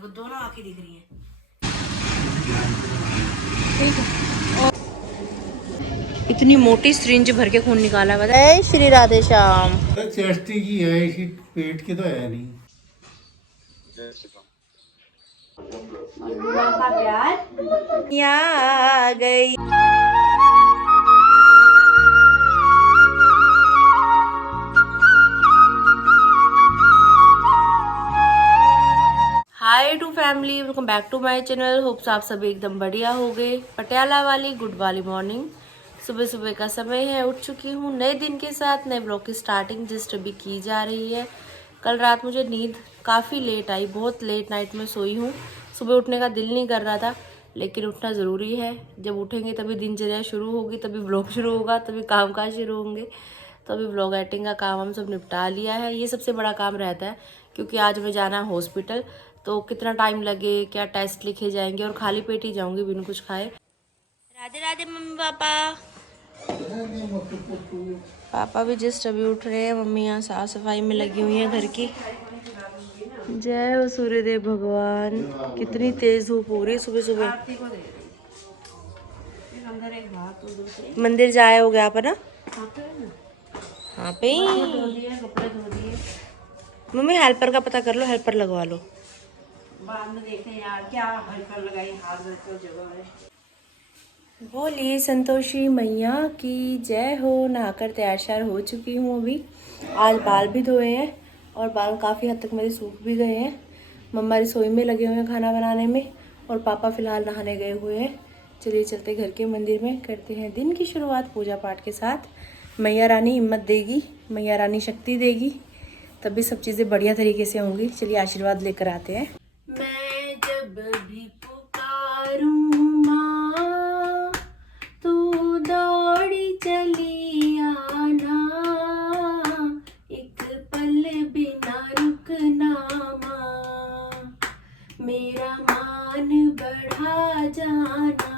दोनों आंखें दिख रही हैं। इतनी मोटी सिरिंज भर के खून निकाला है। जय श्री राधे श्याम। चेस्टी की है, इसी पेट की तो है नहीं। का प्यार यहाँ आ गई। Hi to family, welcome back to my channel. Hopes आप सभी एकदम बढ़िया हो गए। पटियाला वाली गुड वाली मॉर्निंग, सुबह सुबह का समय है। उठ चुकी हूँ नए दिन के साथ, नए ब्लॉग की स्टार्टिंग जस्ट अभी की जा रही है। कल रात मुझे नींद काफ़ी लेट आई, बहुत लेट नाइट में सोई हूँ। सुबह उठने का दिल नहीं कर रहा था, लेकिन उठना ज़रूरी है। जब उठेंगे तभी दिनचर्या शुरू होगी, तभी ब्लॉग शुरू होगा, तभी कामकाज शुरू होंगे। तो अभी ब्लॉग एडिटिंग का काम हम सब निपटा लिया है। ये सबसे बड़ा काम रहता है, क्योंकि आज हमें जाना है हॉस्पिटल। तो कितना टाइम लगे, क्या टेस्ट लिखे जाएंगे, और खाली पेट ही जाऊंगी बिन कुछ खाए। Radhe Radhe mummy papa. पापा भी जस्ट अभी उठ रहे हैं। मम्मी यहाँ साफ सफाई में लगी हुई है घर की। जय हो सूर्यदेव भगवान। कितनी तेज धूप हो रही है सुबह सुबह। मंदिर जाए हो गया आप ना? हाँ पे मम्मी हेल्पर का पता कर लो, हेल्पर लगवा लो। बाद में देखें यार क्या हेल्पर लगाई, हाथ में जगह है। बोलिए संतोषी मैया की जय हो। नहाकर तैयार श्यार हो चुकी हूँ अभी। आज बाल भी धोए हैं और बाल काफ़ी हद तक मेरे सूख भी गए हैं। मम्मा रसोई में लगे हुए हैं खाना बनाने में, और पापा फिलहाल नहाने गए हुए हैं। चलिए चलते घर के मंदिर में, करते हैं दिन की शुरुआत पूजा पाठ के साथ। मैया रानी हिम्मत देगी, मैया रानी शक्ति देगी, तभी सब चीज़ें बढ़िया तरीके से होंगी। चलिए आशीर्वाद लेकर आते हैं। मैं जब भी पुकारूं माँ, तू दौड़ी चली आना, एक पल बिना रुकना माँ, मेरा मान बढ़ा जाना,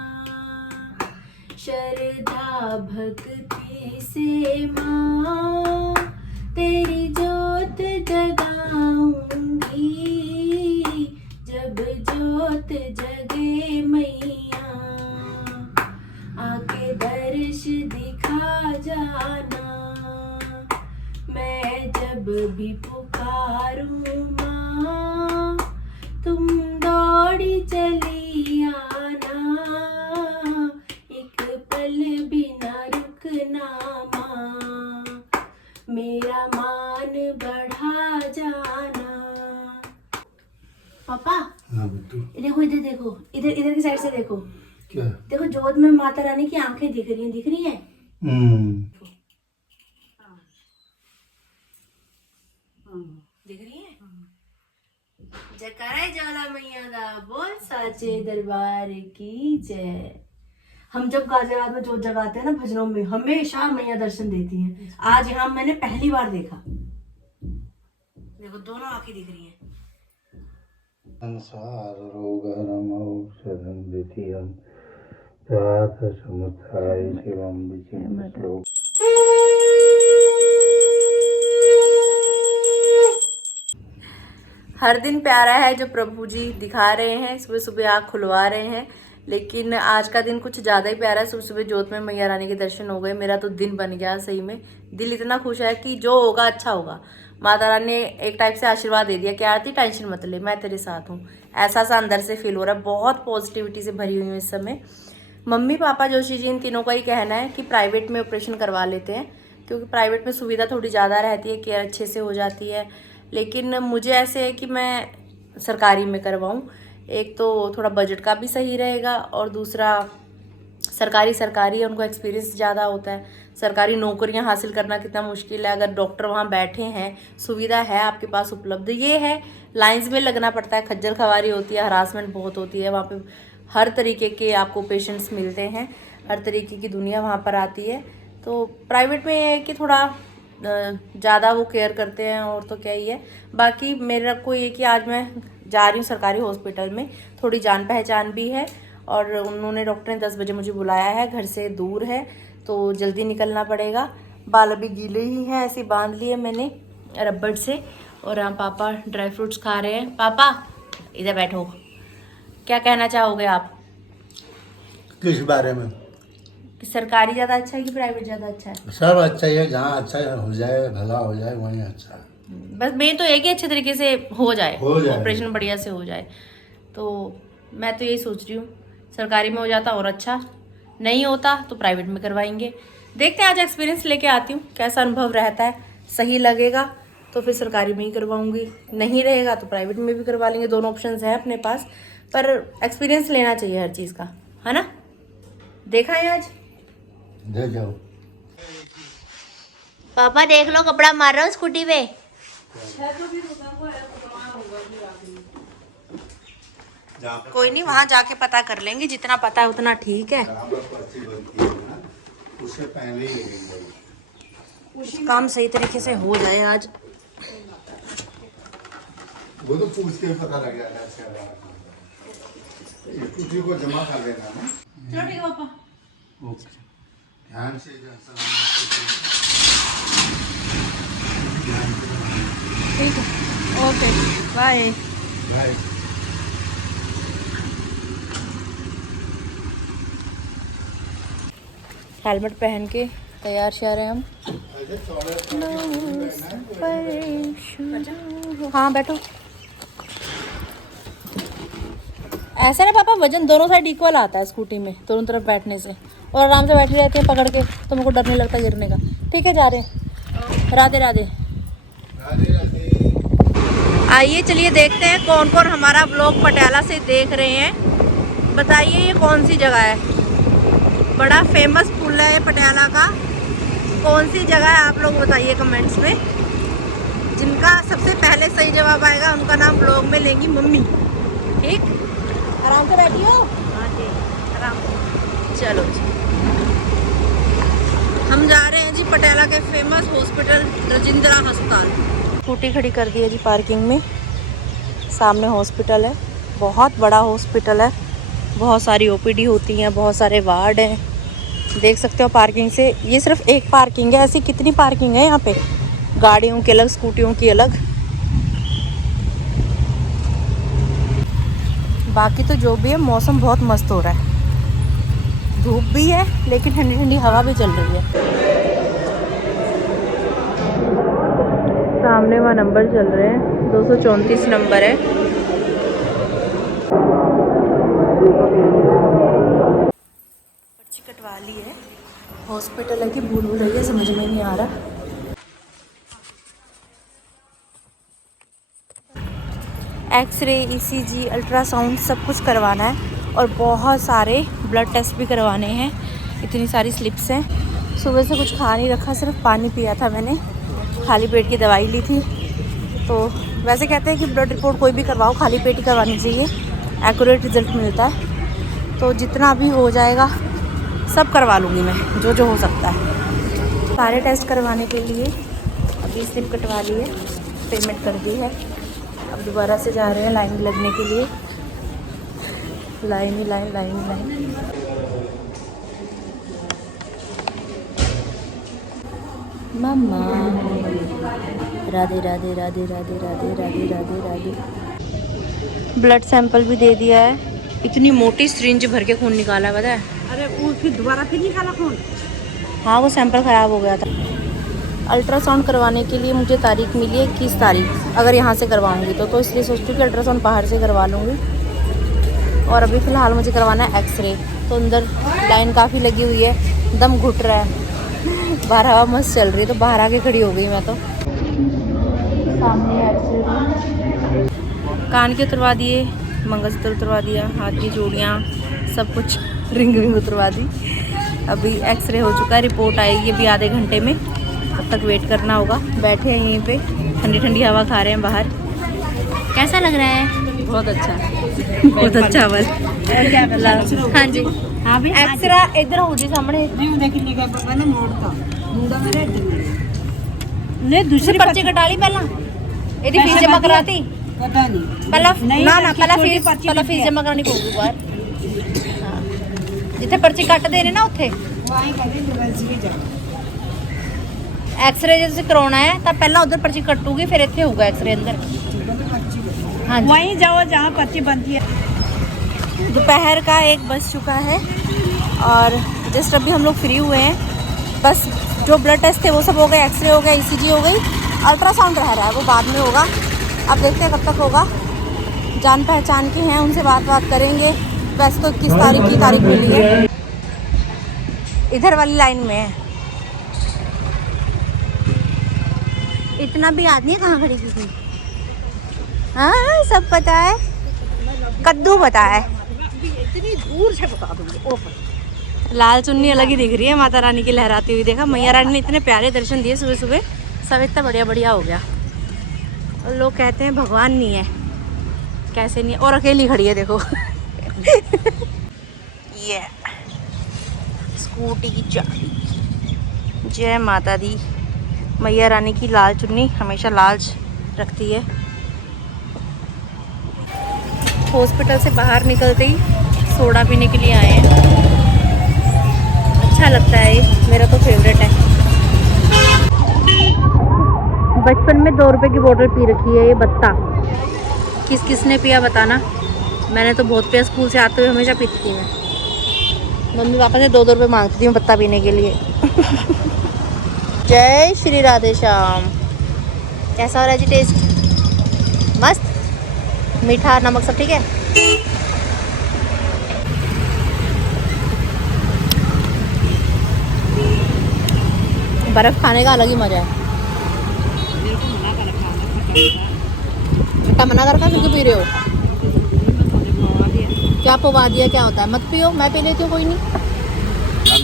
श्रद्धा भक्ति से माँ, तेरी जोत जगाऊंगी, जब जोत जगे मैया, आके दर्श दिखा जाना, मैं जब भी पुकारूं माँ, तुम दौड़ी चली आना, एक पल बिना रुकना माँ, मेरा मान बढ़ा जाना। पापा हाँ बेटू, देखो, इधर देखो, इधर इधर की साइड से देखो। क्या? देखो जोत में माता रानी की आंखें दिख रही हैं, दिख रही हैं? दिख रही है। जयकारा ज्वाला मैया दा बोल, साचे दरबार की जय। हम जब गाजियाबाद में जोत जगाते हैं ना भजनों में, हमेशा मैया दर्शन देती हैं। आज यहाँ मैंने पहली बार देखा। देखो दोनों आंखें दिख रही हैं। संसार रोग हरम औषधं द्वितीयं तात समुत्थाय शिवं विचिन्त श्लोक। हर दिन प्यारा है जो प्रभु जी दिखा रहे हैं, सुबह सुबह आँख खुलवा रहे हैं। लेकिन आज का दिन कुछ ज़्यादा ही प्यारा है। सुबह सुबह जोत में मैया रानी के दर्शन हो गए, मेरा तो दिन बन गया सही में। दिल इतना खुश है कि जो होगा अच्छा होगा। माता रानी ने एक टाइप से आशीर्वाद दे दिया कि आरती टेंशन मत ले, मैं तेरे साथ हूँ। ऐसा सा अंदर से फील हो रहा है, बहुत पॉजिटिविटी से भरी हुई हूँ इस समय। मम्मी पापा जोशी जी इन तीनों का ही कहना है कि प्राइवेट में ऑपरेशन करवा लेते हैं, क्योंकि प्राइवेट में सुविधा थोड़ी ज़्यादा रहती है, केयर अच्छे से हो जाती है। लेकिन मुझे ऐसे है कि मैं सरकारी में करवाऊँ। एक तो थोड़ा बजट का भी सही रहेगा, और दूसरा सरकारी है, उनको एक्सपीरियंस ज़्यादा होता है। सरकारी नौकरियां हासिल करना कितना मुश्किल है। अगर डॉक्टर वहाँ बैठे हैं, सुविधा है आपके पास उपलब्ध, ये है लाइंस में लगना पड़ता है, खज्जल खवारी होती है, हरासमेंट बहुत होती है वहाँ पे। हर तरीके के आपको पेशेंट्स मिलते हैं, हर तरीके की दुनिया वहाँ पर आती है। तो प्राइवेट में ये है कि थोड़ा ज़्यादा वो केयर करते हैं, और तो क्या ही है। बाकी मेरा को ये कि आज मैं जा रही हूँ सरकारी हॉस्पिटल में, थोड़ी जान पहचान भी है, और उन्होंने डॉक्टर ने 10 बजे मुझे बुलाया है। घर से दूर है तो जल्दी निकलना पड़ेगा। बाल अभी गीले ही हैं, ऐसे बांध लिए मैंने रबड़ से। और यहाँ पापा ड्राई फ्रूट्स खा रहे हैं। पापा इधर बैठो। क्या कहना चाहोगे आप किस बारे में? कि सरकारी ज़्यादा अच्छा है कि प्राइवेट ज़्यादा अच्छा है? सब अच्छा ही है, जहाँ अच्छा हो जाए, भला हो जाए, वहीं अच्छा है। बस मेन तो है कि अच्छे तरीके से हो जाए, जाए। ऑपरेशन बढ़िया से हो जाए। तो मैं तो यही सोच रही हूँ, सरकारी में हो जाता और अच्छा, नहीं होता तो प्राइवेट में करवाएंगे। देखते हैं, आज एक्सपीरियंस लेके आती हूँ कैसा अनुभव रहता है। सही लगेगा तो फिर सरकारी में ही करवाऊंगी, नहीं रहेगा तो प्राइवेट में भी करवा लेंगे। दोनों ऑप्शंस हैं अपने पास, पर एक्सपीरियंस लेना चाहिए हर चीज़ का, है ना। देखा है आज दे जाओ। पापा देख लो, कपड़ा मार रहा हूँ स्कूटी पे। कोई नहीं, वहां जाके पता कर लेंगे, जितना पता है उतना ठीक है। उससे पहले ही काम सही तरीके से हो जाए आज। वो तो पूछ के पता लग जाएगा। स्कूटी को जमा कर देना ना। चलो ठीक है पापा। ओके, ध्यान से ठीक है, ओके, बाय बाय। हेलमेट पहन के तैयार श्यार हैं हम। हाँ बैठो। ऐसा ना पापा, वजन दोनों साइड इक्वल आता है स्कूटी में, दोनों तरफ बैठने से, और आराम से बैठी रहती है पकड़ के, तो मेरे को डर नहीं लगता गिरने का। ठीक है, जा रहे हैं। राधे राधे। आइए चलिए देखते हैं कौन कौन हमारा ब्लॉग पटियाला से देख रहे हैं। बताइए ये कौन सी जगह है? बड़ा फेमस पुल है ये पटियाला का। कौन सी जगह है आप लोग बताइए कमेंट्स में। जिनका सबसे पहले सही जवाब आएगा उनका नाम ब्लॉग में लेंगी मम्मी। ठीक, आराम से बैठी हो। हाँ जी, आराम से। चलो जी, हम जा रहे हैं जी पटियाला के फेमस हॉस्पिटल रजिंद्रा अस्पताल। स्कूटी खड़ी कर दी है जी पार्किंग में। सामने हॉस्पिटल है, बहुत बड़ा हॉस्पिटल है, बहुत सारी ओपीडी होती हैं, बहुत सारे वार्ड हैं। देख सकते हो पार्किंग से। ये सिर्फ एक पार्किंग है, ऐसी कितनी पार्किंग है यहाँ पे, गाड़ियों की अलग, स्कूटियों की अलग। बाकी तो जो भी है, मौसम बहुत मस्त हो रहा है। धूप भी है लेकिन ठंडी ठंडी हवा भी चल रही है। सामने वहाँ नंबर चल रहे हैं, 234 नंबर है। पर्ची कटवा ली है। हॉस्पिटल है कि भूल भूल रही है, समझ में नहीं आ रहा। एक्सरे, ईसीजी, अल्ट्रासाउंड सब कुछ करवाना है, और बहुत सारे ब्लड टेस्ट भी करवाने हैं। इतनी सारी स्लिप्स हैं। सुबह से कुछ खा नहीं रखा, सिर्फ पानी पिया था मैंने, खाली पेट की दवाई ली थी। तो वैसे कहते हैं कि ब्लड रिपोर्ट कोई भी करवाओ खाली पेट ही करवानी चाहिए, एक्यूरेट रिजल्ट मिलता है। तो जितना भी हो जाएगा सब करवा लूँगी मैं, जो जो हो सकता है। सारे टेस्ट करवाने के लिए अभी स्लिप कटवा ली है, पेमेंट कर दी है। अब दोबारा से जा रहे हैं लाइन लगने के लिए। लाइन ही लाइन, लाइन ही लाइन। मम्मा राधे राधे राधे राधे राधे राधे राधे राधे। ब्लड सैंपल भी दे दिया है। इतनी मोटी सिरिंज भर के खून निकाला, पता है? अरे वो फिर दोबारा फिर निकाला खून? हाँ, वो सैंपल ख़राब हो गया था। अल्ट्रासाउंड करवाने के लिए मुझे तारीख मिली है 21 तारीख, अगर यहाँ से करवाऊँगी तो इसलिए सोचती हूँ कि अल्ट्रासाउंड बाहर से करवा लूँगी। और अभी फ़िलहाल मुझे करवाना है एक्सरे। तो अंदर लाइन काफ़ी लगी हुई है, दम घुट रहा है। बाहर हवा मस्त चल रही है, तो बाहर आके खड़ी हो गई मैं। तो सामने एक्सरे रूम। कान के उतरवा दिए, मंगलसूत्र उतरवा दिया, हाथ की चूड़ियाँ, सब कुछ, रिंग विंग उतरवा दी। अभी एक्सरे हो चुका है, रिपोर्ट आएगी अभी आधे घंटे में, तब तक वेट करना होगा। बैठे हैं यहीं पे, ठंडी ठंडी हवा खा रहे हैं बाहर। कैसा लग रहा है? बहुत अच्छा, बहुत अच्छा बल। हाँ जी, हाँ भी एक्सरा इधर हो जी सामने। देखने का पहले मोड़ता मुंडा मेरे ने दूसरी पर्ची कटा ली पहला, यदि फीस जमा कराती पता नहीं पहला नहीं, ना ना रखी पहला छोटी फीस पर्ची पहला लिखी फीस है। जमा करानी पਊਗੀ ਬਾਹਰ। ਜਿੱਥੇ पर्ची ਕੱਟ ਦੇ ਨੇ ਨਾ ਉੱਥੇ वहीं कभी यूनिवर्सिटी भी जा। एक्सरे ਜੇ ਤੁਸੀਂ ਕਰਾਉਣਾ ਹੈ ਤਾਂ ਪਹਿਲਾਂ ਉਧਰ पर्ची ਕੱਟੂਗੀ, ਫਿਰ ਇੱਥੇ ਹੋਊਗਾ एक्सरे अंदर। हाँ जी। वहीं जाओ जहाँ पर्ची बनती है। दोपहर का 1 बज चुका है और जस्ट अभी हम लोग फ्री हुए हैं। बस जो ब्लड टेस्ट थे वो सब हो गए, एक्सरे हो गया, ECG हो गई, अल्ट्रासाउंड रह रहा है, वो बाद में होगा। अब देखते हैं कब तक होगा। जान पहचान के हैं, उनसे बात करेंगे। वैसे तो 21 तारीख की तारीख मिली है। इधर वाली लाइन में है। इतना भी याद नहीं है कहाँ खड़ी की थी। हाँ सब पता है, कद्दू पता है। इतनी दूर से बता दूंगी। लाल चुन्नी अलग ही दिख रही है माता रानी की लहराती हुई। देखा, मैया रानी ने इतने प्यारे दर्शन दिए सुबह सुबह, सब इतना बढ़िया बढ़िया हो गया। और लोग कहते हैं भगवान नहीं है, कैसे नहीं है, और अकेली खड़ी है देखो। ये स्कूटी की चाबी। जय माता दी। मैया रानी की लाल चुन्नी हमेशा लाल रखती है। हॉस्पिटल से बाहर निकलते ही सोडा पीने के लिए आए हैं। अच्छा लगता है ये, मेरा तो फेवरेट है। बचपन में 2 रुपए की बोतल पी रखी है ये बत्ता। किस किस ने पिया बताना। मैंने तो बहुत पिया, स्कूल से आते हुए हमेशा पीती थी मैं। मम्मी पापा से 2-2 रुपए मांगती थी मैं बत्ता पीने के लिए। जय श्री राधे श्याम। कैसा हो रहा है जी टेस्ट? मस्त, मीठा नमक सब ठीक है। बर्फ खाने का अलग ही मजा है। खट्टा मना कर रखा, फिर क्यों पी रहे हो? क्या पवा दिया? क्या होता है? मत पियो, मैं पी लेती हूँ, कोई नहीं।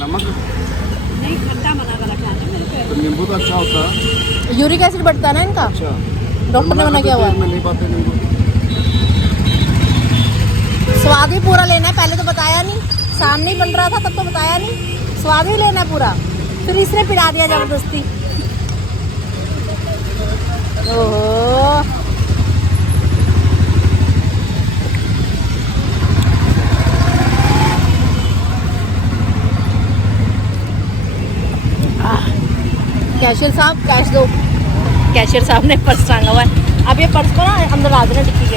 नमक नहीं, ठंडा मना कर रखा है मेरे पे। तो नींबू तो अच्छा होता है। यूरिक एसिड बढ़ता है ना इनका, अच्छा, डॉक्टर ने मना किया हुआ है। मैं नहीं पाते नींबू। स्वाद भी पूरा लेना है, पहले तो बताया नहीं, सामने ही बन रहा था तब तो बताया नहीं। स्वाद ही लेना है पूरा, फिर इसने पिला दिया जबरदस्ती। ओहो, कैशियर साहब कैश दो। कैशियर साहब ने पर्स टांगा हुआ है। अब ये पर्स को ना अंदर ला देना डिक्की के।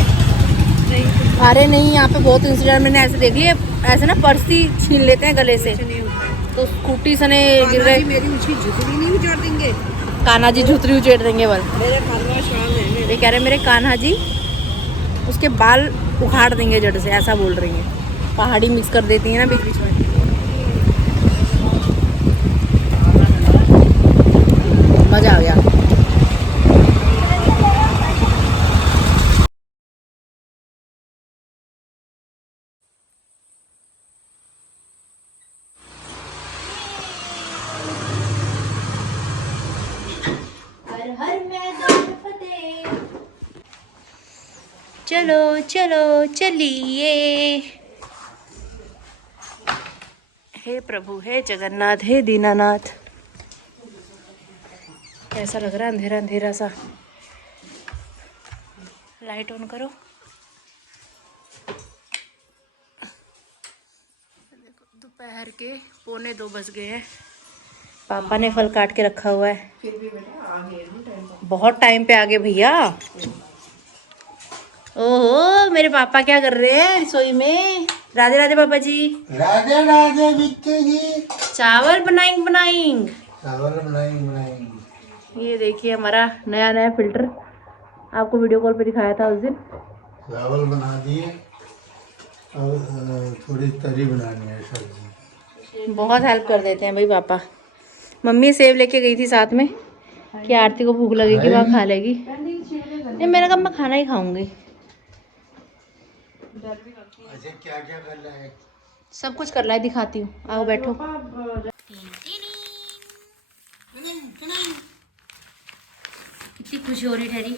अरे नहीं, यहाँ पे बहुत इंसिडेंट मैंने ऐसे देख लिए, ऐसे ना पर्स ही छीन लेते हैं गले से, तो स्कूटी से ने गिर गए। मेरी ऊँची झुकड़ी नहीं उजाड़ देंगे। कान्हा जी झुतरी उचेड़ देंगे बल। मेरे खानवा शान है मेरे। ये कह रहे मेरे कान्हा जी उसके बाल उखाड़ देंगे जड़ से, ऐसा बोल रही हैं। पहाड़ी मिक्स कर देती है ना बीच बीच में। मजा आ गया। हर हर मैदान फतेह। चलो चलो चलिए। हे प्रभु, हे जगन्नाथ, हे दीनानाथ। कैसा लग रहा है, अंधेरा अंधेरा सा। लाइट ऑन करो। दोपहर के 1:45 बज गए हैं। पापा ने फल काट के रखा हुआ है। बहुत टाइम पे आ गए भैया। ओहो, मेरे पापा क्या कर रहे हैं रसोई में? राधे राधे पापा जी। राधे राधे बिट्टू जी। चावल बनाएंगे। चावल बनाएंगे। ये देखिए हमारा नया नया फिल्टर, आपको वीडियो कॉल पे दिखाया था उस दिन। चावल बना दिए और थोड़ी तरी बनानी है सब्जी। बहुत हेल्प कर देते हैं भाई पापा। मम्मी सेब लेके गई थी साथ में कि आरती को भूख लगेगी, वहाँ खा लेगी। नहीं, मैंने कहा मैं खाना ही खाऊंगी। अच्छा, क्या क्या कर रहा है? सब कुछ कर रहा है, दिखाती हूँ, आओ बैठो। कितनी खुशी हो रही ठहरी।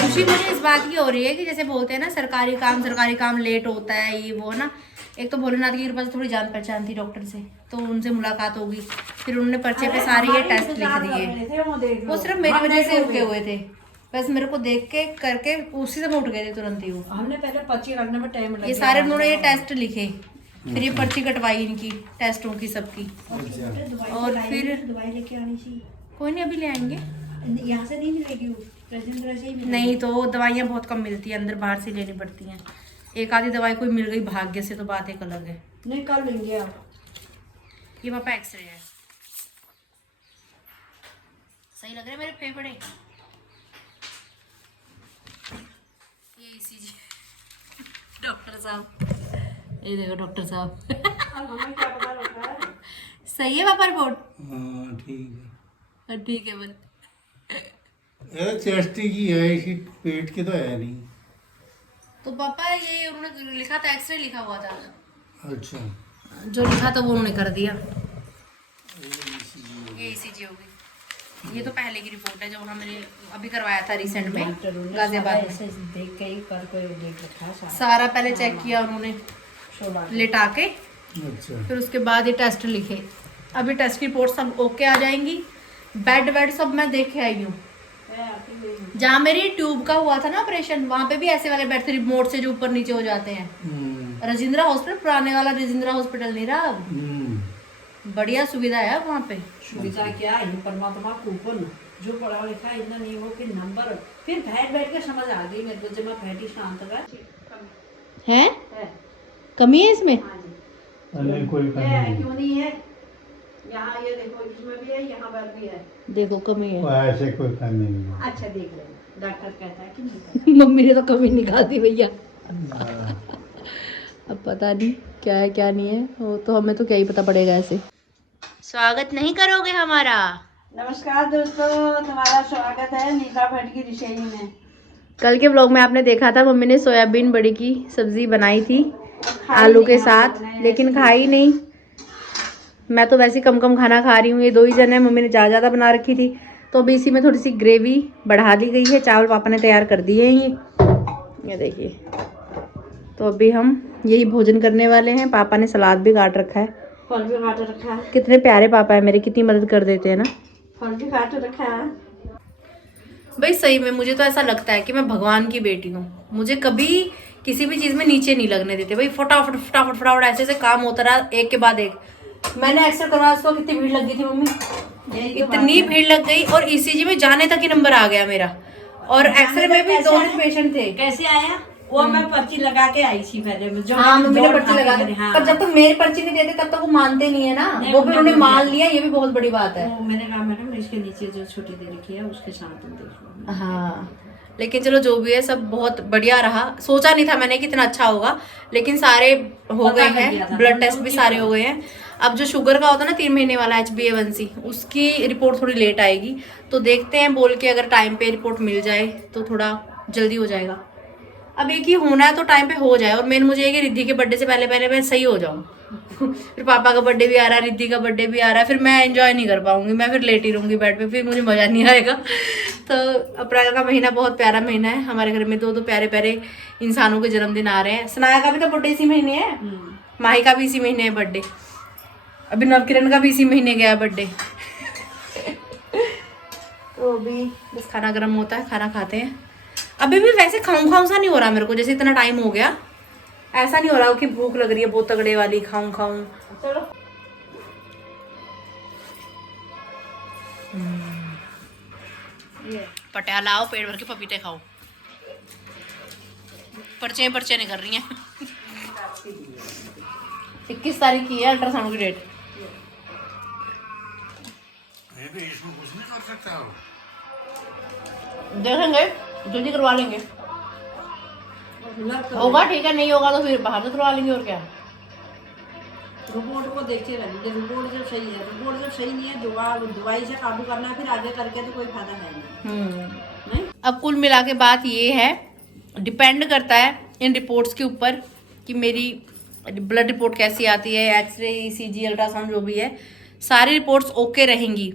खुशी मुझे इस बात की हो रही है कि जैसे बोलते हैं ना सरकारी काम लेट होता है, ये वो ना। एक तो भोलेनाथ की कृपा से थोड़ी जान पहचान थी डॉक्टर से, तो उनसे मुलाकात होगी। फिर उन्होंने पर्चे पे सारे ये टेस्ट लिख दिए। वो सिर्फ मेरी वजह से रुके हुए थे, बस मेरे को देख के करके उसी से उठ गए थे तुरंत ही वो। हमने पहले पर्ची रखने में टाइम लगा। ये सारे उन्होंने ये टेस्ट लिखे, फिर ये पर्ची कटवाई इनकी टेस्टों की सबकी। और फिर दवाई लेके आनी चाहिए। कोई नहीं, अभी ले आएंगे। यहाँ से नहीं मिलेगी, नहीं तो दवाइयाँ बहुत कम मिलती है, अंदर बाहर से लेनी पड़ती हैं। एक आधी दवाई कोई मिल गई भाग्य से तो बात एक अलग है। नहीं कर लेंगे आप। ये पापा एक्सरे है। सही लग रहे हैं मेरे फेफड़े। ये ईसीजी डॉक्टर साहब, ये देखो डॉक्टर साहब। अब हमें क्या पता लगता है। सही है पापा रिपोर्ट? हाँ ठीक है। ठीक है बस। ये चेस्ट की है, इसी पेट की तो है नहीं। तो पापा ये उन्होंने लिखा था, एक्सरे लिखा हुआ था, अच्छा, जो लिखा था वो उन्होंने कर दिया। ये ईसीजी होगी। ये तो पहले की रिपोर्ट है जो वहाँ मैंने अभी करवाया था रिसेंट में गाजियाबाद में। देख के ही कर कोई देख रखा है सारा पहले चेक किया उन्होंने लेटा के, अच्छा। फिर उसके बाद ये टेस्ट लिखे। अभी टेस्ट की रिपोर्ट सब ओके आ जाएंगी। बेड वेड सब मैं देख के आई हूँ। जहाँ मेरी ट्यूब का हुआ था ना ऑपरेशन, वहाँ पे भी ऐसे वाले बेड थे रिमोट से जो ऊपर नीचे हो जाते हैं। राजेंद्रा हॉस्पिटल, पुराने वाला राजेंद्रा हॉस्पिटल नहीं रहा अब। बढ़िया सुविधा है वहाँ पे। सुविधा क्या है, परमात्मा कूपन जो पढ़ा लिखा है इतना नियमों के नंबर, फिर बैठ के समझ आ गई मेरे को जब मैं बैठी शांत का है कमी है इसमें। नहीं कोई कमी है नहीं। क्यों नहीं है, यहाँ ये देखो इसमें भी है, यहाँ पर भी है। देखो कमी है। ऐसे कोई कमी नहीं है। अच्छा देख लेना, डॉक्टर कहता है कि नहीं कहता। मम्मी ने तो कमी निकाल दी भैया। अब पता नहीं क्या है क्या नहीं है, वो तो हमें तो क्या ही पता पड़ेगा। ऐसे स्वागत नहीं करोगे हमारा? नमस्कार दोस्तों, तुम्हारा स्वागत है नीता भट्ट की रसोई में। कल के ब्लॉग में आपने देखा था मम्मी ने सोयाबीन बड़ी की सब्जी बनाई थी आलू के साथ, लेकिन खाई नहीं। मैं तो वैसे कम कम खाना खा रही हूँ, ये 2 ही जन है, मम्मी ने ज़्यादा बना रखी थी। तो अभी इसी में थोड़ी सी ग्रेवी बढ़ा दी गई है। चावल पापा ने तैयार कर दिए हैं, ये देखिए। तो अभी हम यही भोजन करने वाले हैं। पापा ने सलाद भी काट रखा है। फल भी काट रखा है। कितने प्यारे पापा है मेरे, कितनी मदद कर देते हैं ना। फल भी काट रखा है। भाई सही में मुझे तो ऐसा लगता है कि मैं भगवान की बेटी हूँ। मुझे कभी किसी भी चीज में नीचे नहीं लगने देते भाई। फटाफट फटाफट फटाफट ऐसे ऐसे काम होता रहा, एक के बाद एक। मैंने एक्सरे करवाया, उसको कितनी भीड़ लग गई थी मम्मी, इतनी भीड़ लग गई। और ईसीजी में जाने तक ही नंबर आ गया मेरा, और एक्सरे में भी 2 पेशेंट थे। कैसे आया वो मैं पर्ची लगा के आई थी पहले में, जो हाँ मम्मी ने पर्ची लगा दी। हाँ। पर जब तक मेरी पर्ची नहीं देते तब तक वो मानते नहीं है ना। वो भी उन्होंने मान लिया, ये भी बहुत बड़ी बात है। वो मैंने कहा मैडम इसके नीचे जो छोटी दे रखी है उसके साथ तुम देख लो। हाँ लेकिन चलो जो भी है सब बहुत बढ़िया रहा। सोचा नहीं था मैंने कितना अच्छा होगा, लेकिन सारे हो गए हैं, ब्लड टेस्ट भी सारे हो गए हैं। अब जो शुगर का होता है ना 3 महीने वाला HbA1c, उसकी रिपोर्ट थोड़ी लेट आएगी। तो देखते हैं, बोल के अगर टाइम पे रिपोर्ट मिल जाए तो थोड़ा जल्दी हो जाएगा। अब एक ही होना है तो टाइम पे हो जाए। और मेन मुझे है कि रिद्धि के बर्थडे से पहले पहले मैं सही हो जाऊँ। फिर पापा का बर्थडे भी आ रहा है, रिद्धि का बर्थडे भी आ रहा है, फिर मैं एंजॉय नहीं कर पाऊंगी। मैं फिर लेट ही रहूंगी बेड पे, फिर मुझे मजा नहीं आएगा। तो अप्रैल का महीना बहुत प्यारा महीना है। हमारे घर में 2 प्यारे प्यारे इंसानों के जन्मदिन आ रहे हैं। सनाया का भी तो बर्थडे इसी महीने है, माही का भी इसी महीने है बर्थडे, अभी नवकिरण का भी इसी महीने गया है बर्थडे। तो अभी बस खाना गर्म होता है, खाना खाते हैं। अभी भी वैसे खाऊं सा नहीं हो रहा मेरे को, जैसे इतना टाइम हो गया ऐसा नहीं हो रहा कि भूख लग रही है बहुत तगड़े वाली खाऊं। चलो पटियाला आओ, पेट भर के पपीते खाओ। पर्चे नहीं कर रही हैं। 21 तारीख की है अल्ट्रासाउंड की डेट। इसमें कुछ नहीं कर सकता हो। देखेंगे, जल्दी करवा लेंगे। होगा ठीक है, नहीं होगा तो फिर बाहर से करवा लेंगे। और क्या, रिपोर्ट को देखते रहेंगे। रिपोर्ट जब सही है, रिपोर्ट जब सही नहीं है, दवाई से काबू करना, फिर आगे करके तो कोई फायदा है नहीं। अब कुल मिला के बात ये है, डिपेंड करता है इन रिपोर्ट्स के ऊपर कि मेरी ब्लड रिपोर्ट कैसी आती है, एक्सरे ईसीजी अल्ट्रासाउंड जो भी है, सारी रिपोर्ट्स ओके रहेंगी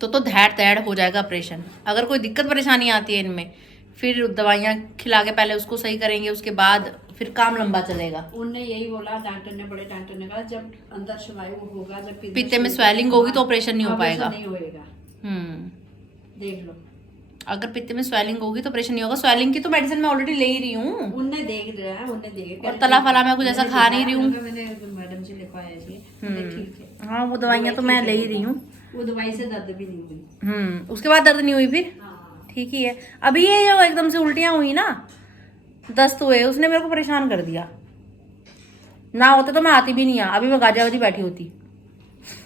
तो धैड़ हो जाएगा ऑपरेशन। अगर कोई दिक्कत परेशानी आती है इनमें, फिर दवाइयाँ खिला के पहले उसको सही करेंगे, उसके बाद फिर काम लंबा चलेगा। उनने यही बोला डॉक्टर ने, बड़े डॉक्टर ने कहा जब अंदर स्वेलिंग होगा, जब पित्ते में स्वेलिंग होगी तो ऑपरेशन नहीं हो पाएगा। नहीं होएगा। देख लो, अगर पित्ते में स्वेलिंग होगी तो ऑपरेशन नहीं होगा। स्वेलिंग की तो मेडिसिन मैं ऑलरेडी ले ही रही हूँ। उनने देख लिया है, उनने देख। और तला फला मैं कुछ ऐसा खा नहीं रही हूँ। मैंने मैडम से लिखवाया ठीक है। हाँ वो दवाइयाँ तो मैं ले ही रही हूँ। वो दवाई से दर्द भी नहीं हुई। उसके बाद दर्द नहीं हुई फिर? ठीक ही है। अभी ये जो एकदम से उल्टियां हुई ना, दस्त हुए, उसने मेरे को परेशान कर दिया। ना होता तो मैं आती भी नहीं। अभी मैं गाजियाबादी बैठी होती।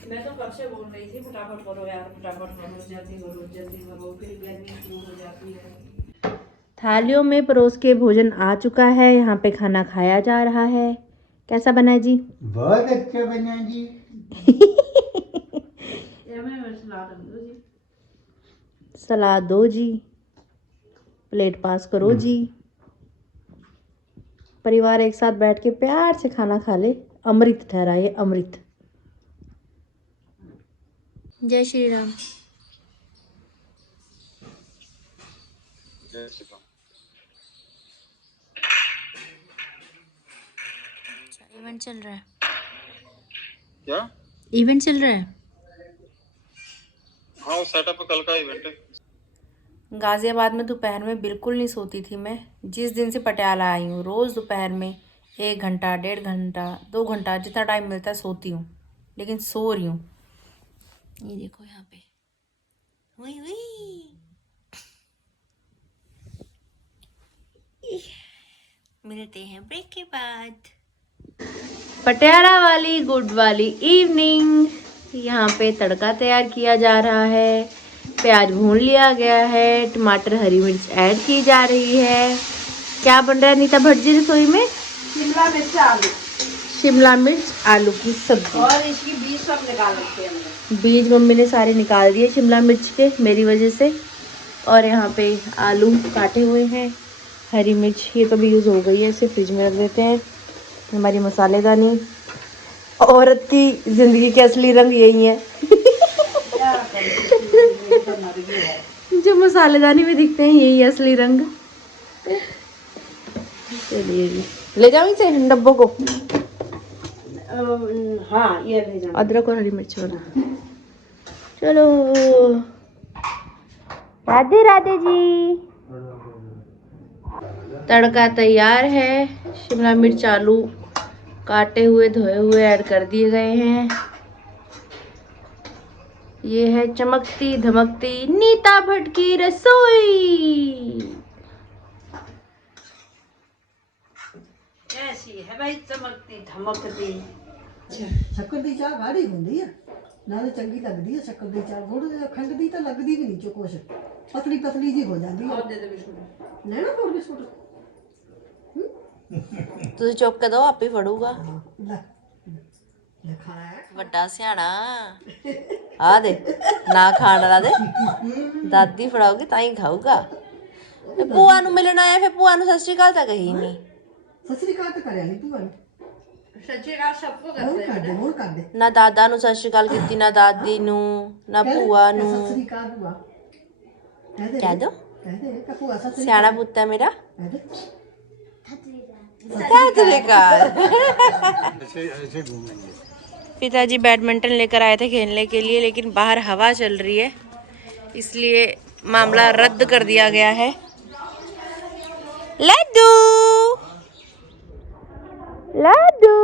मैं तो कब से बोल रही थी फटाफट करो यार, फटाफट करो, जल्दी करो जल्दी करो, फिर गर्मी शुरू हो जाती है। थालियों में परोस के भोजन आ चुका है। यहाँ पे खाना खाया जा रहा है। कैसा बना है जी? बहुत अच्छा बना जी। सलाद दो जी, प्लेट पास करो जी। परिवार एक साथ बैठ के प्यार से खाना खा ले, अमृत ठहरा ये, अमृत। जय श्री राम। इवेंट चल रहा है क्या? इवेंट चल रहा है। हाँ, वो सेटअप कल का इवेंट है। गाजियाबाद में दोपहर में बिल्कुल नहीं सोती थी मैं। जिस दिन से पटियाला आई हूँ रोज़ दोपहर में 1 घंटा, 1.5 घंटा, 2 घंटा, जितना टाइम मिलता है सोती हूँ, लेकिन सो रही हूँ। ये देखो यहाँ पे वही मिलते हैं ब्रेक के बाद। पटियाला वाली गुड वाली इवनिंग। यहाँ पे तड़का तैयार किया जा रहा है। प्याज भून लिया गया है, टमाटर हरी मिर्च ऐड की जा रही है। क्या बन रहा है नीता भटजी रसोई में? शिमला मिर्च आलू शिमला मिर्च आलू की सब्जी। और इसकी बीज सब निकाल रखे हैं। बीज मम्मी ने सारे निकाल दिए शिमला मिर्च के, मेरी वजह से। और यहाँ पे आलू काटे हुए हैं, हरी मिर्च ये तो भी यूज़ हो गई है, इसे फ्रिज में रख देते हैं। हमारी मसालेदानी, औरत की ज़िंदगी के असली रंग यही है। जो मसालेदानी में दिखते हैं यही असली रंग। चलिए जी, ले जाओ इसे डब्बों को। हाँ ये ले जाओ। अदरक और हरी मिर्च वाला। चलो, राधे राधे जी। तड़का तैयार है। शिमला मिर्च आलू काटे हुए धोए हुए ऐड कर दिए गए हैं। ये है चमकती धमकती नीता भट्ट की रसोई। ऐसी है भाई, चमकती धमकती। शक्कर दी चाह गाढ़ी ਹੁੰਦੀ ਹੈ ਨਾਲੇ ਚੰਗੀ ਲੱਗਦੀ ਹੈ। ਸ਼ੱਕਰ ਦੀ ਚਾਹ ਥੋੜੀ ਜਿਹੀ ਖੰਡ ਦੀ ਤਾਂ ਲੱਗਦੀ ਵੀ ਨਹੀਂ ਚੋ ਕੁਛ, ਪਤਲੀ ਪਤਲੀ ਜੀ ਹੋ ਜਾਂਦੀ ਹੈ। और दे दे बिस्कुट। ਲੈਣਾ ਹੋਰ ਬਿਸਕੁਟ? ਤੁਸੀਂ ਚੁੱਪ ਕੇ ਦੋ, ਆਪੇ ਫੜੂਗਾ ਲੈ ਲੈ ਖਾਇਆ ਵੱਡਾ ਸਿਆਣਾ। ਆ ਦੇ ਨਾ ਖਾਣ ਵਾਲਾ ਦੇ, ਦਾਦੀ ਫੜਾਉਗੀ ਤਾਂ ਹੀ ਖਾਊਗਾ। ਤੇ ਭੂਆ ਨੂੰ ਮਿਲਣ ਆਇਆ, ਫਿਰ ਭੂਆ ਨੂੰ ਸਤਿ ਸ਼੍ਰੀ ਅਕਾਲ ਤਾਂ ਕਹੀ ਨਹੀਂ। ਸਤਿ ਸ੍ਰੀ ਅਕਾਲ ਤਾਂ ਕਰਿਆ ਨਹੀਂ ਤੂੰ ਵਾਲੀ। सच्ची बात सबको ਹੋਰ करते ਕਰ ਦੇ, ਹੋਰ ਕਰ ਦੇ। ਨਾ ਦਾਦਾ ਨੂੰ ਸਤਿ ਸ਼੍ਰੀ ਅਕਾਲ ਕੀਤੀ, ਨਾ ਦਾਦੀ ਨੂੰ, ਨਾ ਭੂਆ ਸਤਿ ਨੂੰ। ਸ੍ਰੀ ਅਕਾਲ ਭੂਆ ਕਹਿ ਦੇ, ਕਹਿ ਦੋ, ਕਹਿ ਦੇ ਕਿ ਭੂਆ ਸਤਿ ਸ੍ਰੀ ਸਿਆਣਾ ਪੁੱਤ ਹੈ ਮੇਰਾ। ਕਹਿ ਦੇ। सत श्री अकाल। ऐसे ऐसे घूमेंगे। पिताजी बैडमिंटन लेकर आए थे खेलने के लिए, लेकिन बाहर हवा चल रही है इसलिए मामला रद्द कर दिया गया है। लड्डू लड्डू,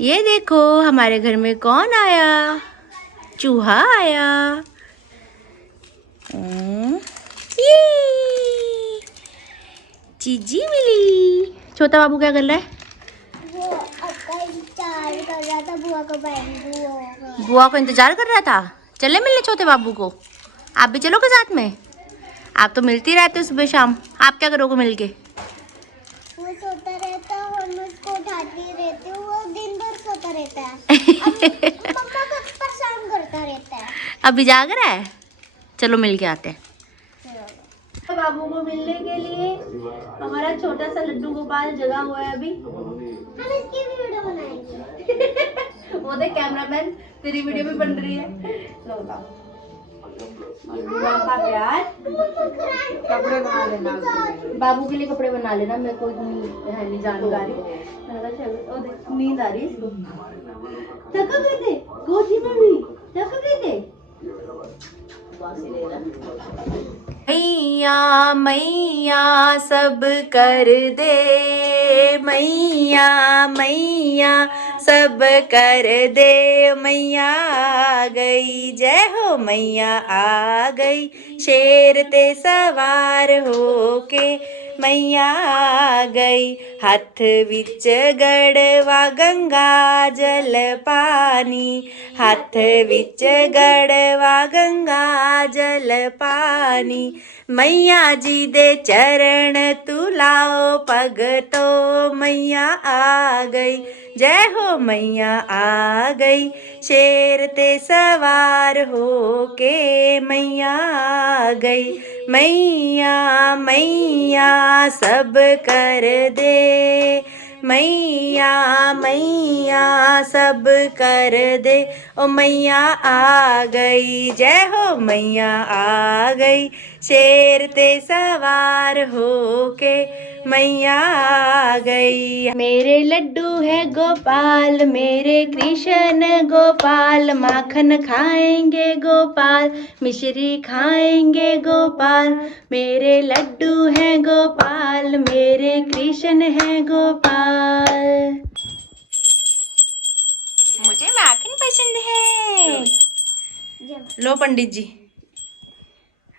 ये देखो हमारे घर में कौन आया, चूहा आया। ये चीजी मिली। छोटा बाबू क्या कर रहा है? वो आपका इंतजार कर रहा था, बुआ को बैठ बुआ को इंतजार कर रहा था। चले मिलने छोटे बाबू को। आप भी चलोगे साथ में? आप तो मिलती रहते हो सुबह शाम। आप क्या करोगे मिलके? वो सोता रहता है और मैं उसको उठाती रहती हूँ। वो दिन भर सोता रहता है। मम्मा को परेशान करता रहता है। अभी जाग रहा है? चलो मिल के आते हैं बाबू को मिलने के लिए। हमारा छोटा सा लड्डू गोपाल जगा हुआ है अभी। हम इसकी भी वीडियो बनाएंगे। वो देख कैमरामैन, तेरी वीडियो भी बन रही है। लो बताओ। का प्यार, कपड़े बना लेना। बाबू के लिए कपड़े बना लेना, मेरे को इतनी है नहीं जानकारी। ओ देख, नींद आ रही है इसको। थक गए थे, गोदी में भी थक गए थे। मैया मैया सब कर दे, मैया मैया सब कर दे, मैया आ गई, जय हो मैया आ गई, शेर ते सवार होके मैया आ गई, हाथ विच गड़वा गंगा जल पानी, हाथ विच गड़वा गंगा जल पानी, मैया जी दे चरण तू लाओ भगतो, मैया आ गई, जय हो मैया आ गई, शेर ते सवार होके मैया आ गई, मैया मैया सब कर दे, मैया मैया सब कर दे, ओ मैया आ गई, जय हो मैया आ गई, शेर ते सवार होके मैया आ गई। मेरे लड्डू है गोपाल, मेरे कृष्ण गोपाल, माखन खाएंगे गोपाल, मिश्री खाएंगे गोपाल, मेरे लड्डू है गोपाल, मेरे कृष्ण है गोपाल। मुझे माखन पसंद है। लो पंडित जी,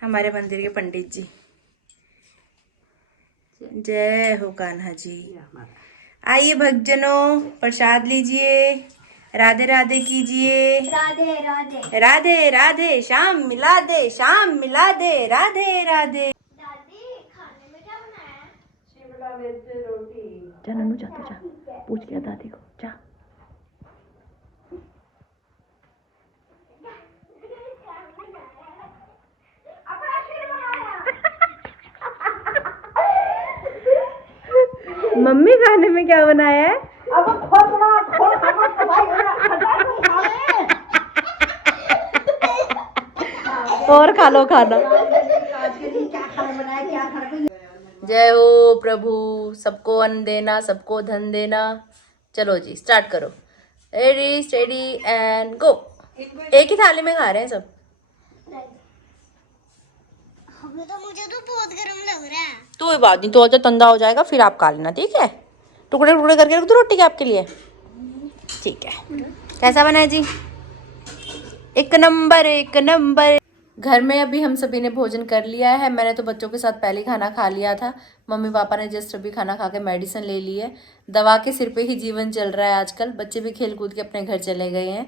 हमारे मंदिर के पंडित जी, जय हो कान्हा जी। आइए भक्तजनों, प्रसाद लीजिए, राधे राधे कीजिए, राधे राधे। राधे राधे, शाम मिला दे, शाम मिला दे, राधे राधे। दादी खाने में क्या बनाया? जा नन्नू, जा तू जा, पूछ लिया दादी को, जा। मम्मी खाने में क्या बनाया है? और खा लो खाना। जय हो प्रभु, सबको अन्न देना, सबको धन देना। चलो जी स्टार्ट करो, रेडी स्टेडी एंड गो। एक ही थाली में खा रहे हैं सब। अभी तो मुझे तो बहुत गर्म लग रहा है। तो कोई बात नहीं, तो जब ठंडा हो जाएगा फिर आप खा लेना, ठीक है? टुकड़े टुकड़े करके रख दो रोटी के आपके लिए, ठीक है? कैसा बना है जी? एक नंबर, एक नंबर। घर में अभी हम सभी ने भोजन कर लिया है। मैंने तो बच्चों के साथ पहले ही खाना खा लिया था। मम्मी पापा ने जस्ट अभी खाना खा के मेडिसिन ले ली है। दवा के सिर पे ही जीवन चल रहा है आजकल। बच्चे भी खेल कूद के अपने घर चले गए हैं।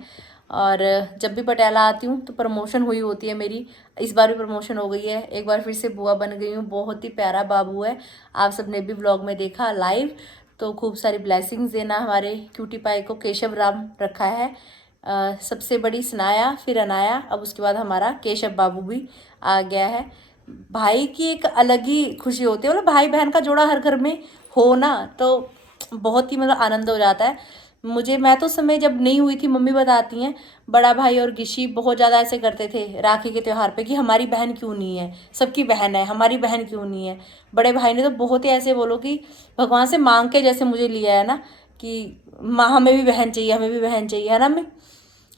और जब भी पटियाला आती हूँ तो प्रमोशन हुई होती है मेरी। इस बार भी प्रमोशन हो गई है, एक बार फिर से बुआ बन गई हूँ। बहुत ही प्यारा बाबू है, आप सबने भी व्लॉग में देखा लाइव। तो खूब सारी ब्लेसिंग्स देना। हमारे क्यूटी पाई को केशव राम रखा है। सबसे बड़ी स्नाया, फिर अनाया, अब उसके बाद हमारा केशव बाबू भी आ गया है। भाई की एक अलग ही खुशी होती है, मतलब भाई बहन का जोड़ा हर घर में हो ना, तो बहुत ही मतलब आनंद हो जाता है मुझे। मैं तो समय जब नहीं हुई थी, मम्मी बताती हैं, बड़ा भाई और गिशी बहुत ज़्यादा ऐसे करते थे राखी के त्यौहार पे कि हमारी बहन क्यों नहीं है, सबकी बहन है, हमारी बहन क्यों नहीं है। बड़े भाई ने तो बहुत ही ऐसे बोलो कि भगवान से मांग के जैसे मुझे लिया है ना, कि माँ हमें भी बहन चाहिए, हमें भी बहन चाहिए, है ना। मैं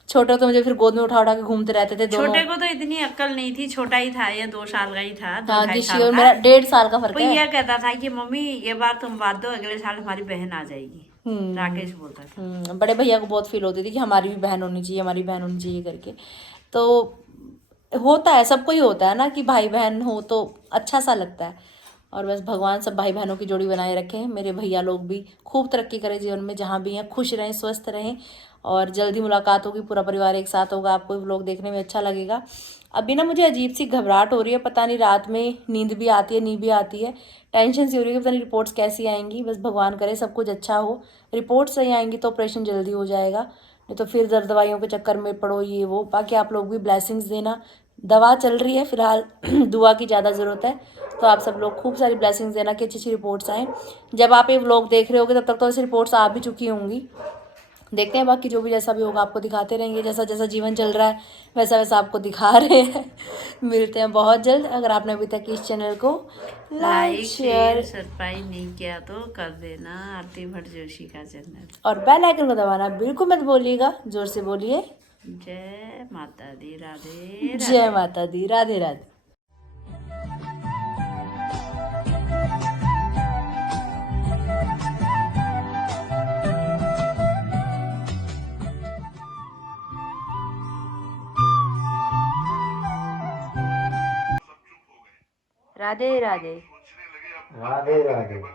छोटे तो मुझे फिर गोद में उठा उठा के घूमते रहते थे दोनों। छोटे को तो इतनी अक्ल नहीं थी, छोटा ही था, ये 2 साल का ही था। हाँ, गिशी और मेरा 1.5 साल का फर्क वो है। ये कहता था कि मम्मी ये बार तुम बात दो, अगले साल हमारी बहन आ जाएगी। राकेश बोलता था। बड़े भैया को बहुत फील होती थी कि हमारी भी बहन होनी चाहिए, हमारी बहन होनी चाहिए करके। तो होता है, सबको ही होता है ना कि भाई बहन हो तो अच्छा सा लगता है। और बस भगवान सब भाई बहनों की जोड़ी बनाए रखें। मेरे भैया लोग भी खूब तरक्की करें जीवन में, जहाँ भी हैं खुश रहें, स्वस्थ रहें। और जल्दी मुलाकात होगी, पूरा परिवार एक साथ होगा, आपको व्लॉग देखने में अच्छा लगेगा। अभी ना मुझे अजीब सी घबराहट हो रही है, पता नहीं रात में नींद भी आती है, नींद भी आती है। टेंशन सी हो रही है, पता नहीं रिपोर्ट्स कैसी आएंगी। बस भगवान करे सब कुछ अच्छा हो। रिपोर्ट सही आएंगी तो ऑपरेशन जल्दी हो जाएगा, नहीं तो फिर दर्द दवाइयों के चक्कर में पड़ो ये वो। बाकी आप लोग भी ब्लेसिंग्स देना। दवा चल रही है फिलहाल, दुआ की ज़्यादा ज़रूरत है। तो आप सब लोग खूब सारी ब्लेसिंग्स देना कि अच्छी अच्छी रिपोर्ट्स आएँ। जब आप ये व्लॉग देख रहे होगे तब तक तो ऐसी रिपोर्ट्स आ भी चुकी होंगी। देखते हैं, बाकी जो भी जैसा भी होगा आपको दिखाते रहेंगे। जैसा जैसा जीवन चल रहा है वैसा वैसा आपको दिखा रहे हैं। मिलते हैं बहुत जल्द। अगर आपने अभी तक इस चैनल को लाइक शेयर सब्सक्राइब नहीं किया तो कर देना, आरती भट्ट जोशी का चैनल। और बेल आइकन को दबाना बिल्कुल मत भूलिएगा। जोर से बोलिए, जय माता दी, राधे जय माता दी, राधे राधे। राधे राधे। राधे राधे।